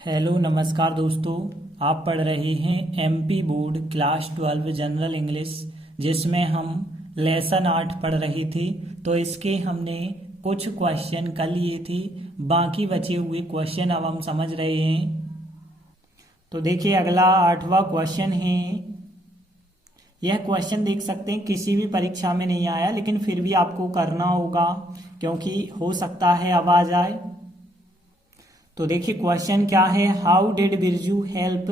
Hello नमस्कार दोस्तों। आप पढ़ रहे हैं MP board class 12 general English, जिसमें हम लेसन 8 पढ़ रहे थे। तो इसके हमने कुछ क्वेश्चन कर लिए थे, बाकी बचे हुए क्वेश्चन अब हम समझ रहे हैं। तो देखिए अगला 8वां क्वेश्चन है। यह क्वेश्चन देख सकते हैं किसी भी परीक्षा में नहीं आया, लेकिन फिर भी आपको करना होगा क्योंकि हो सकता है अब आ जाए। तो देखिए क्वेश्चन क्या है, हाउ डिड बिरजू हेल्प,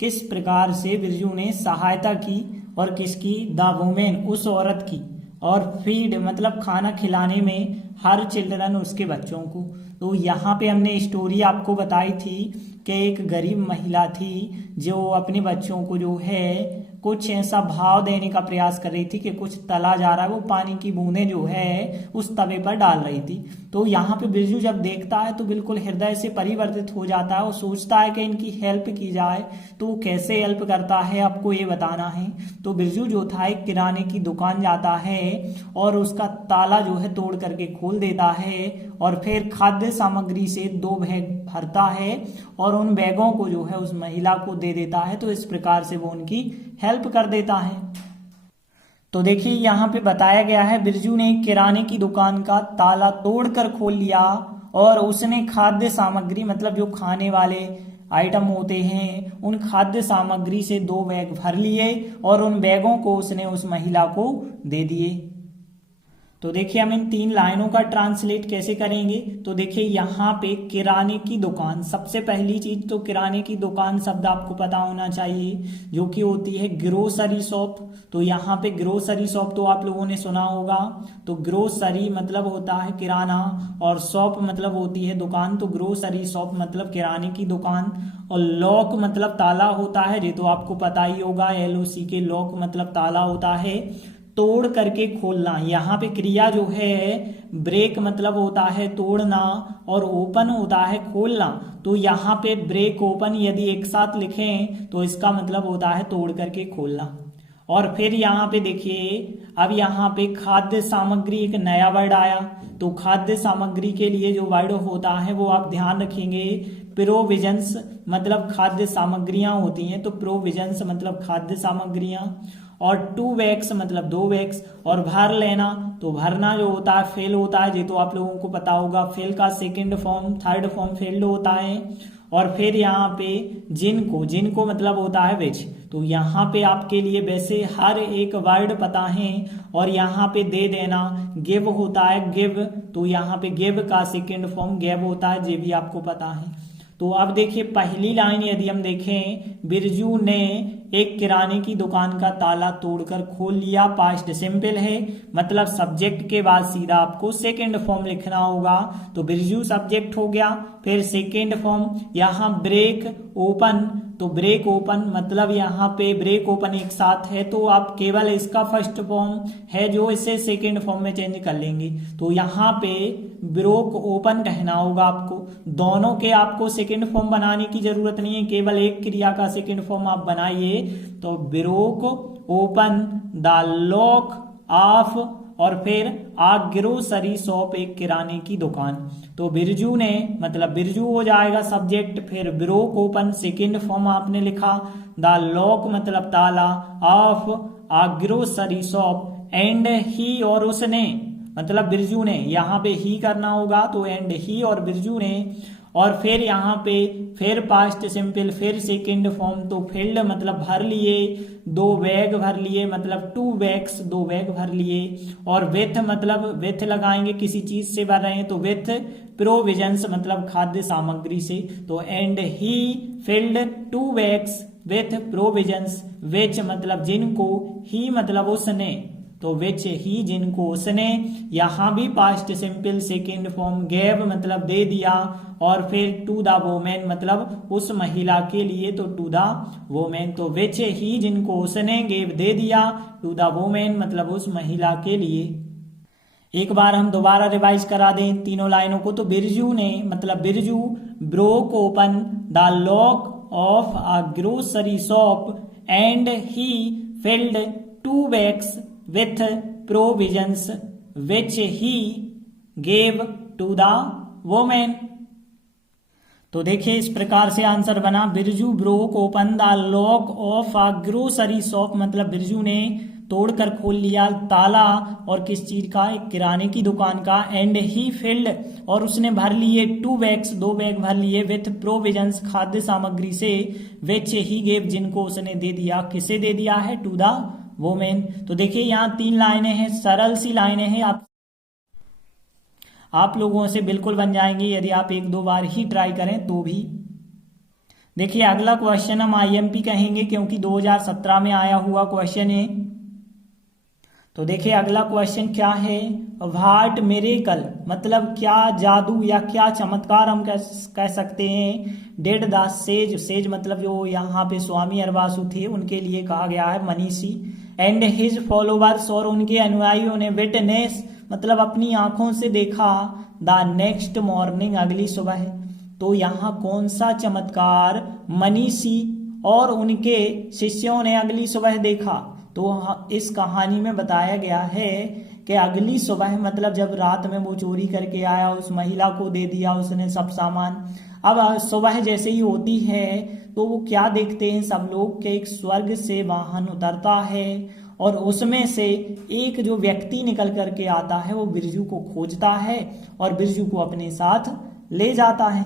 किस प्रकार से बिरजू ने सहायता की और किसकी, द वुमेन उस औरत की, और फीड मतलब खाना खिलाने में, हर चिल्ड्रन उसके बच्चों को। तो यहाँ पे हमने स्टोरी आपको बताई थी कि एक गरीब महिला थी जो अपने बच्चों को जो है कुछ ऐसा भाव देने का प्रयास कर रही थी कि कुछ तला जा रहा है, वो पानी की बूंदें जो है उस तवे पर डाल रही थी। तो यहाँ पे बिरजू जब देखता है तो बिल्कुल हृदय से परिवर्तित हो जाता है। वो सोचता है कि इनकी हेल्प की जाए। तो वो कैसे हेल्प करता है आपको ये बताना है। तो बिरजू जो था एक किराने की दुकान जाता है और उसका ताला जो है तोड़ करके खोल देता है, और फिर खाद्य सामग्री से 2 बैग भरता है और उन बैगों को जो है उस महिला को दे देता है। तो इस प्रकार से वो उनकी हेल्प कर देता है। तो देखिए यहाँ पे बताया गया है, बिरजू ने किराने की दुकान का ताला तोड़कर खोल लिया और उसने खाद्य सामग्री मतलब जो खाने वाले आइटम होते हैं उन खाद्य सामग्री से 2 बैग भर लिए और उन बैगों को उसने उस महिला को दे दिए। तो देखिए हम इन 3 लाइनों का ट्रांसलेट कैसे करेंगे। तो देखिए यहाँ पे किराने की दुकान, सबसे पहली चीज तो किराने की दुकान शब्द आपको पता होना चाहिए, जो कि होती है ग्रोसरी शॉप। तो यहाँ पे ग्रोसरी शॉप तो आप लोगों ने सुना होगा। तो ग्रोसरी मतलब होता है किराना और शॉप मतलब होती है दुकान। तो ग्रोसरी शॉप मतलब किराने की दुकान, और लॉक मतलब ताला होता है, ये तो आपको पता ही होगा, LOC के लॉक मतलब ताला होता है। तोड़ करके खोलना, यहाँ पे क्रिया जो है ब्रेक मतलब होता है तोड़ना और ओपन होता है खोलना। तो यहाँ पे ब्रेक ओपन यदि एक साथ लिखें तो इसका मतलब होता है तोड़ करके खोलना। और फिर यहाँ पे देखिए अब यहाँ पे खाद्य सामग्री एक नया वर्ड आया। तो खाद्य सामग्री के लिए जो वर्ड होता है वो आप ध्यान रखेंगे, प्रोविजंस मतलब खाद्य सामग्रियां होती हैं। तो प्रोविजंस मतलब खाद्य सामग्रियां, और 2 बैग्स मतलब 2 बैग्स, और भर लेना तो भरना जो होता है फेल होता है, ये तो आप लोगों को पता होगा। फेल का second form third form failed होता है। और फिर यहाँ पे जिनको, जिनको मतलब होता है विच। तो यहाँ पे आपके लिए वैसे हर एक वर्ड पता है। और यहाँ पे दे देना गिव होता है गिव, तो यहाँ पे गिव का सेकंड फॉर्म गिव होता है, ये भी आपको पता है। तो अब देखिए पहली लाइन यदि हम देखें, बिरजू ने एक किराने की दुकान का ताला तोड़कर खोल लिया, पास्ट सिंपल है, मतलब सब्जेक्ट के बाद सीधा आपको सेकंड फॉर्म लिखना होगा। तो बिरजू सब्जेक्ट हो गया, फिर सेकंड फॉर्म यहाँ ब्रेक ओपन। तो ब्रेक ओपन मतलब यहाँ पे ब्रेक ओपन एक साथ है, तो आप केवल इसका फर्स्ट फॉर्म है जो इसे सेकंड फॉर्म में चेंज कर लेंगे। तो यहाँ पे ब्रोक ओपन कहना होगा आपको। दोनों के आपको सेकंड फॉर्म बनाने की जरूरत नहीं है, केवल एक क्रिया का सेकंड फॉर्म आप बनाइए। तो broke open the lock of, और फिर आ ग्रोसरी शॉप एक किराने की दुकान। तो बिरजू ने मतलब बिरजू हो जाएगा सब्जेक्ट, फिर ब्रोक ओपन सेकंड फॉर्म आपने लिखा, द लॉक मतलब ताला, of a grocery shop, and he और उसने मतलब बिरजू ने, यहाँ पे ही करना होगा तो एंड ही और बिरजू ने। और फिर यहाँ पे फिर पास्ट सिंपल, फिर सेकंड फॉर्म तो फिल्ड मतलब भर लिए, 2 बैग भर लिए मतलब 2 बैग्स 2 बैग भर लिए। और विथ मतलब विथ लगाएंगे, किसी चीज से भर रहे हैं तो विथ प्रोविजंस मतलब खाद्य सामग्री से। तो and he filled 2 bags with provisions, which मतलब जिनको, ही मतलब उसने, तो विच ही जिनको उसने। यहां भी past simple second form, gave मतलब दे दिया, और फिर टू द वोमेन मतलब उस महिला के लिए, तो टू द वोमेन। तो विच ही जिनको उसने, गेव दे दिया, टू द वोमेन मतलब उस महिला के लिए। एक बार हम दोबारा रिवाइज करा दें तीनों लाइनों को। तो बिरजू ने मतलब Birju broke open the lock of a grocery shop and he filled 2 bags with provisions which he gave to the woman। तो देखिए इस प्रकार से आंसर बना, Birju broke open the lock of a grocery shop, मतलब बिरजू ने तोड़कर खोल लिया ताला और किस चीज का, एक किराने की दुकान का। एंड ही फिल्ड, और उसने भर लिए 2 बैग्स, 2 बैग भर लिए, विथ प्रोविजंस, खाद्य सामग्री से, विच ही गेव, जिनको उसने दे दिया, किसे दे दिया है, टू द वोमेन। तो देखिए यहाँ 3 लाइनें हैं, सरल सी लाइनें हैं, आप लोगों से बिल्कुल बन जाएंगी यदि आप 1-2 बार ही ट्राई करें तो भी। देखिए अगला क्वेश्चन हम आईएमपी कहेंगे क्योंकि 2017 में आया हुआ क्वेश्चन है। तो देखिए अगला क्वेश्चन क्या है, व्हाट मिरेकल, मतलब क्या जादू या क्या चमत्कार हम कह सकते हैं, डेड द सेज, सेज मतलब जो यहाँ पे स्वामी अरबासु थे उनके लिए कहा गया है, मनीषी, एंड हिज फॉलोवर्स, और उनके अनुयायियों ने, विटनेस मतलब अपनी आंखों से देखा, द नेक्स्ट मॉर्निंग, अगली सुबह। तो यहाँ कौन सा चमत्कार मनीषी और उनके शिष्यों ने अगली सुबह देखा, तो इस कहानी में बताया गया है कि अगली सुबह मतलब जब रात में वो चोरी करके आया, उस महिला को दे दिया उसने सब सामान, अब सुबह जैसे ही होती है तो वो क्या देखते हैं सब लोग कि एक स्वर्ग से वाहन उतरता है और उसमें से एक जो व्यक्ति निकल करके आता है वो बिरजू को खोजता है और बिरजू को अपने साथ ले जाता है।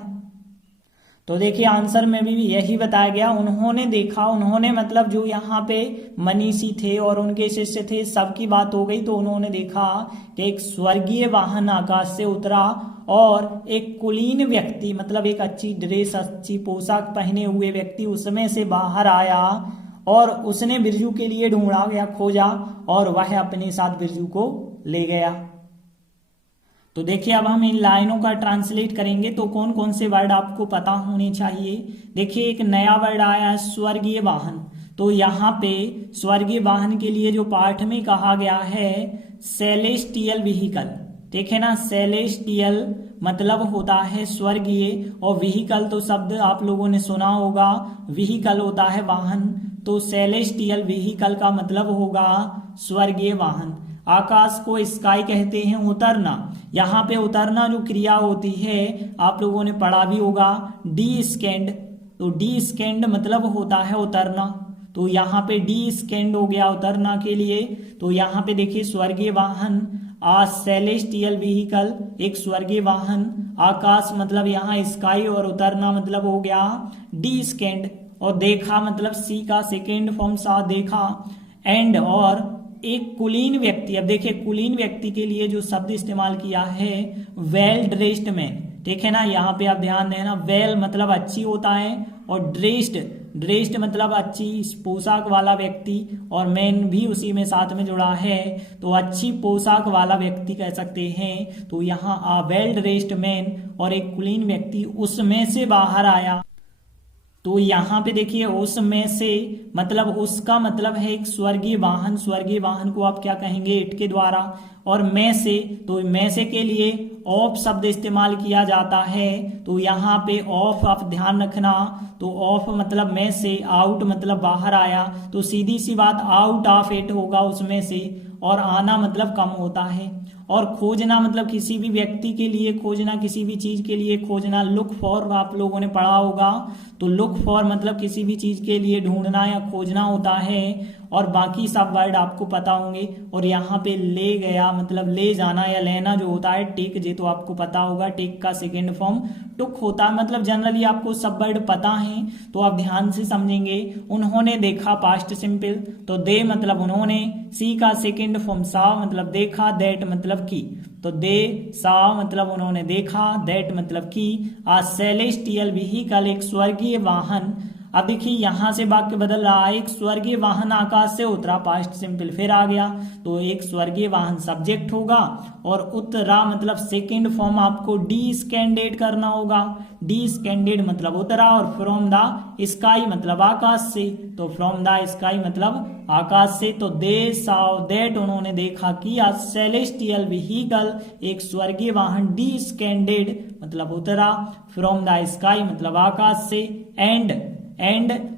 तो देखिए आंसर में भी यही बताया गया, उन्होंने देखा, उन्होंने मतलब जो यहाँ पे मनीषी थे और उनके शिष्य थे सबकी बात हो गई, तो उन्होंने देखा कि एक स्वर्गीय वाहन आकाश से उतरा और एक कुलीन व्यक्ति मतलब एक अच्छी ड्रेस, अच्छी पोशाक पहने हुए व्यक्ति उसमें से बाहर आया और उसने बिरजू के लिए ढूंढा या खोजा और वह अपने साथ बिरजू को ले गया। तो देखिए अब हम इन लाइनों का ट्रांसलेट करेंगे, तो कौन कौन से वर्ड आपको पता होने चाहिए। देखिए एक नया वर्ड आया है स्वर्गीय वाहन, तो यहाँ पे स्वर्गीय वाहन के लिए जो पाठ में कहा गया है सेलेस्टियल व्हीकल, देखे ना, सेलेस्टियल मतलब होता है स्वर्गीय और व्हीकल तो शब्द आप लोगों ने सुना होगा, व्हीकल होता है वाहन, तो सेलेस्टियल व्हीकल का मतलब होगा स्वर्गीय वाहन। आकाश को स्काई कहते हैं, उतरना, यहाँ पे उतरना जो क्रिया होती है आप लोगों ने पढ़ा भी होगा, डी स्कैंड, तो डी स्कैंड मतलब होता है उतरना, तो यहाँ पे डी स्कैंड हो गया उतरना के लिए। तो यहाँ पे देखिए स्वर्गीय वाहन, आ सेलेस्टियल व्हीकल एक स्वर्गीय वाहन, आकाश मतलब यहाँ स्काई और उतरना मतलब हो गया डी स्कैंड, और देखा मतलब सी का सेकेंड फॉर्म सा देखा, एंड और एक कुलीन व्यक्ति। अब देखिए कुलीन व्यक्ति के लिए जो शब्द इस्तेमाल किया है वेल ड्रेस्ड मैन, ठीक है ना, यहाँ पे आप ध्यान देना, वेल मतलब अच्छी होता है और ड्रेस्ड, ड्रेस्ड मतलब अच्छी पोशाक वाला व्यक्ति और मैन भी उसी में साथ में जुड़ा है, तो अच्छी पोशाक वाला व्यक्ति कह सकते हैं। तो यहाँ आ वेल ड्रेस्ड मैन और एक कुलीन व्यक्ति उसमें से बाहर आया, तो यहाँ पे देखिए उसमें से मतलब उसका मतलब है एक स्वर्गीय वाहन, स्वर्गीय वाहन को आप क्या कहेंगे इट के द्वारा, और में से, तो में से के लिए ऑफ शब्द इस्तेमाल किया जाता है, तो यहाँ पे ऑफ आप ध्यान रखना, तो ऑफ मतलब में से, आउट मतलब बाहर आया, तो सीधी सी बात आउट ऑफ इट होगा उसमें से, और आना मतलब कम होता है, और खोजना मतलब किसी भी व्यक्ति के लिए खोजना, किसी भी चीज के लिए खोजना, लुक फॉर आप लोगों ने पढ़ा होगा, तो लुक फॉर मतलब किसी भी चीज के लिए ढूंढना या खोजना होता है, और बाकी सब वर्ड आपको पता होंगे। और यहाँ पे ले गया मतलब ले जाना या लेना जो होता है टेक, जे तो आपको पता होगा, टेक का सेकेंड फॉर्म टुक होता है, मतलब जनरली आपको सब वर्ड पता हैं तो आप ध्यान से समझेंगे। उन्होंने देखा पास्ट सिंपल, तो दे मतलब उन्होंने, सी का सेकेंड फॉर्म सा मतलब देखा, दैट मतलब की, तो दे सा मतलब उन्होंने देखा, दैट मतलब की, आ सेलेस्टियल व्हीकल एक स्वर्गीय वाहन। अब देखिए यहां से वाक्य बदल रहा है, एक स्वर्गीय वाहन आकाश से उतरा, पास्ट सिंपल फिर आ गया, तो एक स्वर्गीय वाहन सब्जेक्ट होगा और उतरा मतलब सेकेंड फॉर्म आपको डी स्कैंडेड करना होगा, डी स्कैंडेड मतलब उतरा, और फ्रॉम द स्काई मतलब आकाश से, तो फ्रॉम द स्काई मतलब आकाश से, तो दे साव दैट उन्होंने देखा कि आ सेलेस्टियल व्हीकल एक स्वर्गीय वाहन डी स्कैंडेड मतलब उतरा, फ्रॉम द स्काई मतलब आकाश से, and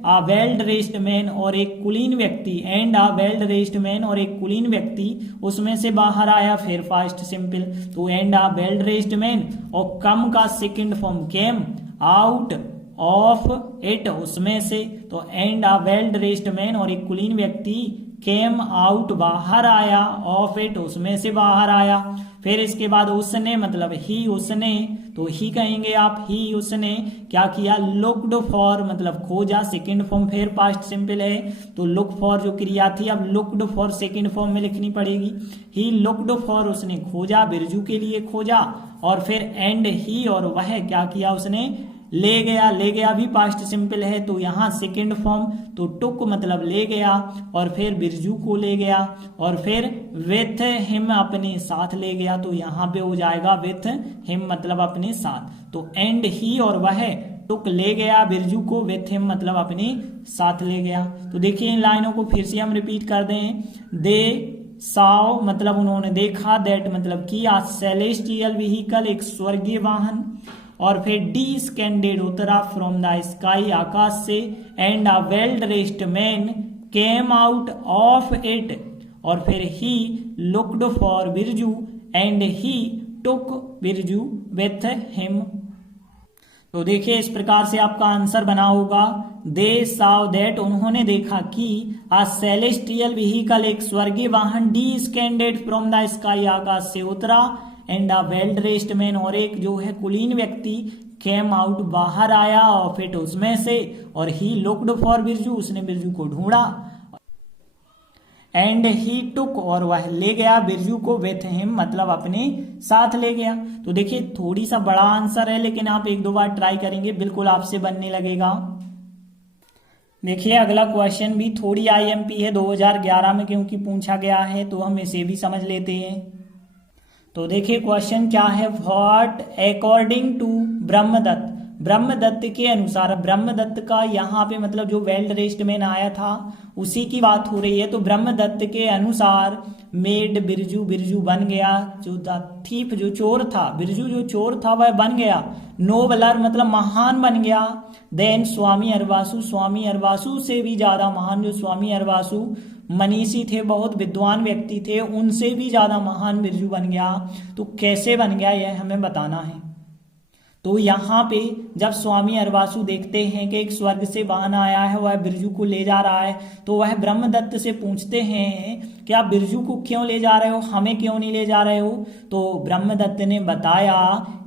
a well dressed man और एक कुलीन व्यक्ति, and a well dressed man और एक कुलीन व्यक्ति उसमें से बाहर आया, फिर फास्ट सिंपल, तो and a well dressed man, और कम का second form came, out of it, उसमें से। तो and a well dressed man, और एक कुलीन व्यक्ति केम आउट, बाहर आया, ऑफ इट, उसमें से बाहर आया। फिर इसके बाद उसने मतलब ही, उसने, तो ही कहेंगे आप, ही उसने क्या किया, लुक्ड फॉर मतलब खोजा, सेकंड फॉर्म फिर पास्ट सिंपल है तो लुक फॉर जो क्रिया थी अब लुक्ड फॉर सेकंड फॉर्म में लिखनी पड़ेगी। ही लुक्ड फॉर, उसने खोजा, बिरजू के लिए खोजा। और फिर एंड ही, और वह क्या किया, उसने ले गया, ले गया भी पास्ट सिंपल है तो यहाँ सेकंड फॉर्म, तो टुक मतलब ले गया, और फिर बिरजू को ले गया, और फिर विथ हिम अपने साथ ले गया, तो यहाँ पे हो जाएगा विथ हिम मतलब अपने साथ। तो एंड ही और वह टुक ले गया बिरजू को, विथ हिम मतलब अपने साथ ले गया। तो देखिए इन लाइनों को फिर से हम रिपीट कर दें। दे साव मतलब उन्होंने देखा, दैट मतलब किया, सेलेस्टियल व्हीकल एक स्वर्गीय वाहन, और फिर डी स्कैंडेड उतरा फ्रॉम द स्काई आकाश से, and a well dressed man came out of it, और फिर he looked for Birju and he took Birju with him. तो देखिए इस प्रकार से आपका आंसर बना होगा, दे साव दैट उन्होंने देखा कि, आ सेलेस्टियल व्हीकल एक स्वर्गीय वाहन, डी स्कैंडेड फ्रॉम द स्काई आकाश से उतरा, and a well dressed man और एक जो है कुलीन व्यक्ति, केम आउट बाहर आया, ऑफ इट उसमें से, और ही लुक्ड फॉर बिरजू उसने बिरजू को ढूंढा, एंड ही टुक और वह ले गया बिरजू को, विथ हिम मतलब अपने साथ ले गया। तो देखिए थोड़ी सा बड़ा आंसर है लेकिन आप एक दो बार ट्राई करेंगे बिल्कुल आपसे बनने लगेगा। देखिए अगला क्वेश्चन भी थोड़ी आईएमपी है 2011 में क्योंकि पूछा गया है तो हम इसे भी समझ लेते हैं। तो देखिए क्वेश्चन क्या है, what according to Brahmadatt, Brahmadatt के अनुसार, ब्रह्मदत्त का यहाँ पे मतलब जो वेल ड्रेस्ड मैन आया था उसी की बात हो रही है। तो ब्रह्मदत्त के अनुसार मेड बिरजू, बिरजू बन गया, जो थीप जो चोर था, बिरजू जो चोर था वह बन गया, नोबलर मतलब महान बन गया, देन स्वामी अरबासु, स्वामी अरबासु से भी ज्यादा महान, जो स्वामी अरबासु मनीषी थे, बहुत विद्वान व्यक्ति थे, उनसे भी ज्यादा महान बिरजू बन गया। तो कैसे बन गया यह हमें बताना है। तो यहाँ पे जब स्वामी अरबासु देखते हैं कि एक स्वर्ग से वाहन आया है वह बिरजू को ले जा रहा है, तो वह ब्रह्मदत्त से पूछते हैं कि आप बिरजू को क्यों ले जा रहे हो, हमें क्यों नहीं ले जा रहे हो। तो ब्रह्मदत्त ने बताया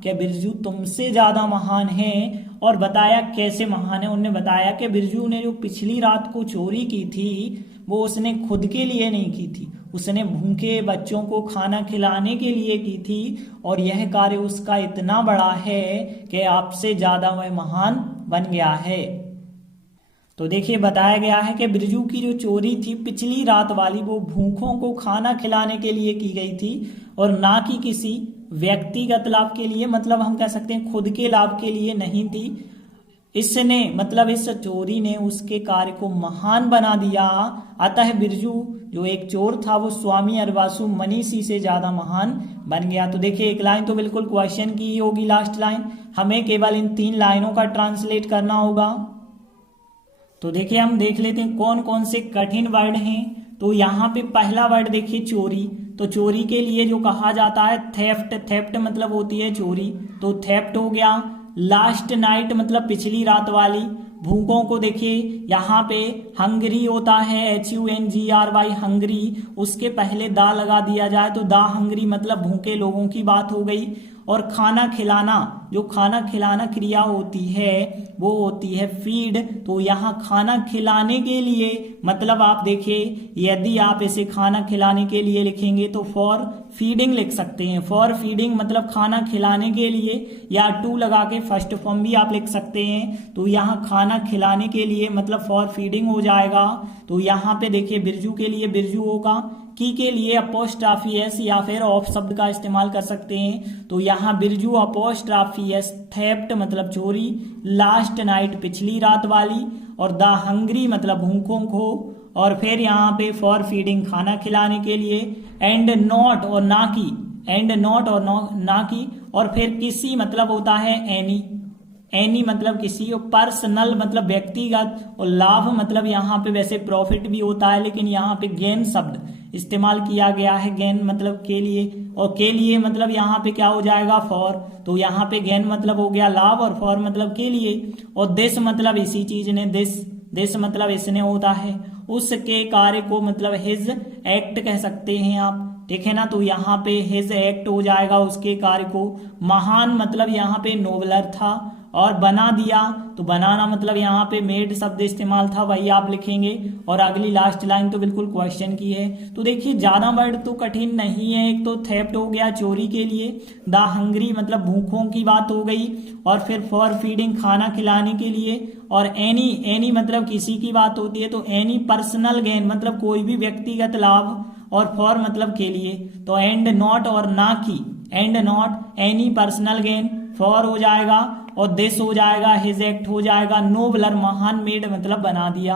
कि बिरजू तुमसे ज्यादा महान है, और बताया कैसे महान है। उन्होंने बताया कि बिरजू ने जो पिछली रात को चोरी की थी वो उसने खुद के लिए नहीं की थी, उसने भूखे बच्चों को खाना खिलाने के लिए की थी, और यह कार्य उसका इतना बड़ा है कि आपसे ज्यादा वह महान बन गया है। तो देखिए बताया गया है कि बिरजू की जो चोरी थी पिछली रात वाली वो भूखों को खाना खिलाने के लिए की गई थी, और ना कि किसी व्यक्तिगत लाभ के लिए, मतलब हम कह सकते हैं खुद के लाभ के लिए नहीं थी। इसने मतलब इस चोरी ने उसके कार्य को महान बना दिया। अतः बिरजू जो एक चोर था वो स्वामी अरबासु मनीषी से ज्यादा महान बन गया। तो देखिए एक लाइन तो बिल्कुल क्वेश्चन की ही होगी, लास्ट लाइन, हमें केवल इन 3 लाइनों का ट्रांसलेट करना होगा। तो देखिए हम देख लेते हैं कौन कौन से कठिन वर्ड हैं। तो यहाँ पे पहला वर्ड देखिए चोरी, तो चोरी के लिए जो कहा जाता है थेफ्ट, थेफ्ट मतलब होती है चोरी, तो थेफ्ट हो गया। लास्ट नाइट मतलब पिछली रात वाली। भूखों को देखिए यहाँ पे हंगरी होता है, HUNGRY हंगरी, उसके पहले दा लगा दिया जाए तो दा हंगरी मतलब भूखे लोगों की बात हो गई। और खाना खिलाना, जो खाना खिलाना क्रिया होती है वो होती है फीड, तो यहाँ खाना खिलाने के लिए मतलब आप देखिए यदि आप इसे खाना खिलाने के लिए लिखेंगे तो फॉर फीडिंग लिख सकते हैं, फॉर फीडिंग मतलब खाना खिलाने के लिए, या टू लगा के फर्स्ट फॉर्म भी आप लिख सकते हैं। तो यहाँ खाना खिलाने के लिए मतलब फॉर फीडिंग हो जाएगा। तो यहाँ पे देखिए बिरजू के लिए बिरजू होगा, की के लिए अपोस्ट्राफी एस या फिर ऑफ शब्द का इस्तेमाल कर सकते हैं। तो यहाँ बिरजू अपोस्ट्राफी एस, थेफ्ट मतलब चोरी, लास्ट नाइट पिछली रात वाली, और द हंग्री मतलब भूखों को, और फिर यहाँ पे फॉर फीडिंग खाना खिलाने के लिए, एंड नॉट और ना की, एंड नॉट और ना की, और फिर किसी मतलब होता है एनी, एनी मतलब किसी, और पर्सनल मतलब व्यक्तिगत, और लाभ मतलब यहाँ पे वैसे प्रॉफिट भी होता है लेकिन यहाँ पे गेन शब्द इस्तेमाल किया गया है, गेन मतलब के लिए, और के लिए मतलब यहाँ पे क्या हो जाएगा फॉर, तो यहाँ पे गेन मतलब हो गया लाभ और फॉर मतलब के लिए, और दिस मतलब इसी चीज ने, दिस मतलब इसने होता है, उसके कार्य को मतलब हिज एक्ट कह सकते हैं आप, ठीक है ना। तो यहाँ पे हिज एक्ट हो जाएगा उसके कार्य को, महान मतलब यहाँ पे नोबलर था, और बना दिया तो बनाना मतलब यहाँ पे मेड शब्द इस्तेमाल था, वही आप लिखेंगे। और अगली लास्ट लाइन तो बिल्कुल क्वेश्चन की है। तो देखिए ज्यादा वर्ड तो कठिन नहीं है, एक तो थेफ्ट हो गया चोरी के लिए, द हंग्री मतलब भूखों की बात हो गई, और फिर फॉर फीडिंग खाना खिलाने के लिए, और एनी मतलब किसी की बात होती है, तो एनी पर्सनल गेन मतलब कोई भी व्यक्तिगत लाभ, और फॉर मतलब के लिए, तो एंड नॉट और ना की, and not any personal gain, for हो जाएगा, और दिस हो जाएगा, हिज एक्ट हो जाएगा, नोबलर महान, मेड मतलब बना दिया।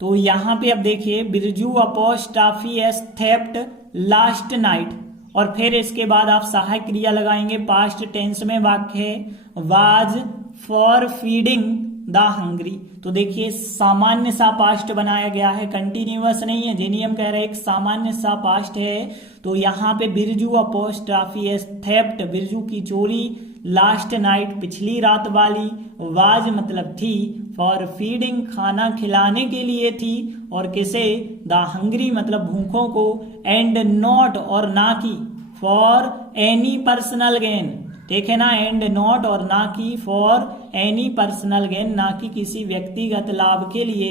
तो यहां पे अब देखिए Birju apostrophe S theft last night, और फिर इसके बाद आप सहायक क्रिया लगाएंगे, पास्ट टेंस में वाक्य है was for feeding the hungry. तो देखिए सामान्य सा पास्ट बनाया गया है, कंटिन्यूअस नहीं है, जिन्हें हम कह रहे हैं एक सामान्य सा पास्ट है। तो यहाँ पे Birju apostrophe S theft Birju की चोरी, लास्ट नाइट पिछली रात वाली, वाज मतलब थी, फॉर फीडिंग खाना खिलाने के लिए थी, और किसे, द हंग्री मतलब भूखों को, एंड नॉट और ना की, फॉर एनी पर्सनल गेन, ठीक है ना, एंड नॉट और ना की फॉर एनी पर्सनल गेन, ना कि किसी व्यक्तिगत लाभ के लिए,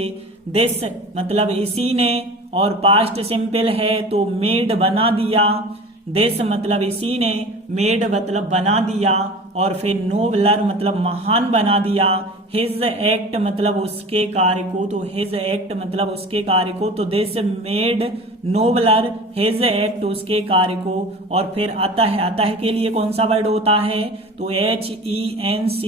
दिस मतलब इसी ने, और पास्ट सिंपल है तो मेड बना दिया, दिस मतलब इसी ने, मेड मतलब बना दिया, और फिर नोबलर मतलब महान बना दिया, हिज एक्ट मतलब उसके कार्य को, तो हिज एक्ट मतलब उसके कार्य को, तो दिस मेड नोबलर हिज एक्ट उसके कार्य को। और फिर अतः के लिए कौन सा वर्ड होता है, तो HENCE,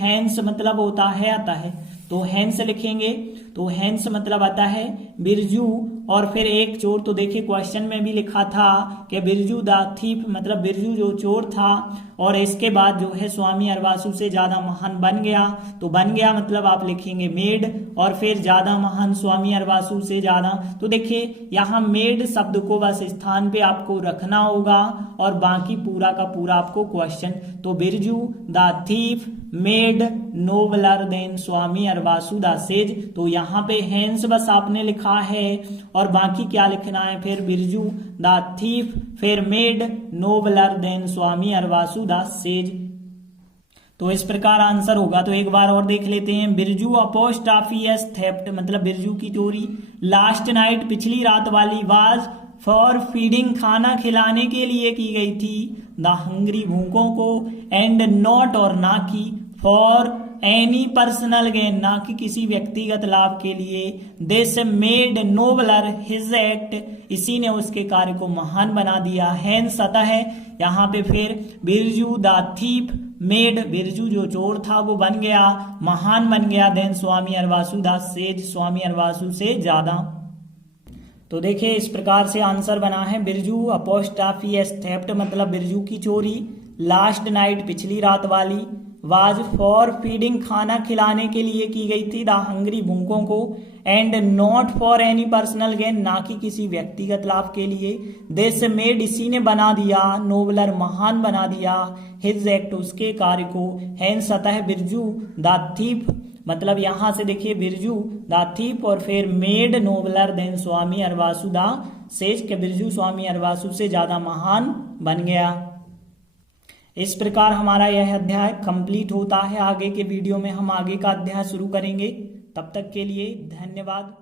हैंस मतलब होता है अतः, तो हैंस लिखेंगे, तो हैंस मतलब आता है बिरजू, और फिर एक चोर, तो देखिए क्वेश्चन में भी लिखा था कि बिरजू द थीफ मतलब बिरजू जो चोर था, और इसके बाद जो है स्वामी अरवासु से ज्यादा महान बन गया, तो बन गया मतलब आप लिखेंगे मेड, और फिर ज्यादा महान स्वामी अरवासु से ज्यादा। तो देखिए यहाँ मेड शब्द को बस स्थान पे आपको रखना होगा, और बाकी पूरा का पूरा आपको क्वेश्चन, तो Birju the thief made nobler than Swami Aravasu the sage, तो यहाँ पे हैंस बस आपने लिखा है, और बाकी क्या लिखना है, फिर बिरजू द थीफ, फिर made nobler than Swami Aravasu the sage. तो इस प्रकार आंसर होगा। तो एक बार और देख लेते हैं, बिरजू अपोस्ट्रॉफी एस थेफ्ट मतलब बिरजू की चोरी, लास्ट नाइट पिछली रात वाली, वाज फॉर फीडिंग खाना खिलाने के लिए की गई थी, द हंग्री भूखों को, एंड नॉट और ना की, फॉर एनी पर्सनल गेन ना कि किसी व्यक्तिगत लाभ के लिए, दिस मेड नोबलर हिज एक्ट इसी ने उसके कार्य को महान बना दिया, हैंस अतः यहाँ पे फिर Birju the thief made Birju जो चोर था वो बन गया, महान बन गया, then Swami Aravasu the says स्वामी अरवासु से ज्यादा। तो देखिए इस प्रकार से आंसर बना है, बिरजू अपोस्ट्रॉफी एस थेफ्ट मतलब बिरजू की चोरी, लास्ट नाइट पिछली रात वाली, वाज फॉर फीडिंग खाना खिलाने के लिए की गई थी, द हंग्री भूखों को, and not for any personal gain ना कि किसी व्यक्तिगत लाभ के लिए, दिस मेड इसी ने बना दिया, नोबलर महान बना दिया, हिज एक्ट उसके कार्य को, हैंस अतः बिरजू द थीफ मतलब यहां से देखिए बिरजू द थीफ, और फिर made nobler than Swami Aravasu the sage के बिरजू स्वामी अरवासु से ज्यादा महान बन गया। इस प्रकार हमारा यह अध्याय कंप्लीट होता है। आगे के वीडियो में हम आगे का अध्याय शुरू करेंगे। तब तक के लिए धन्यवाद।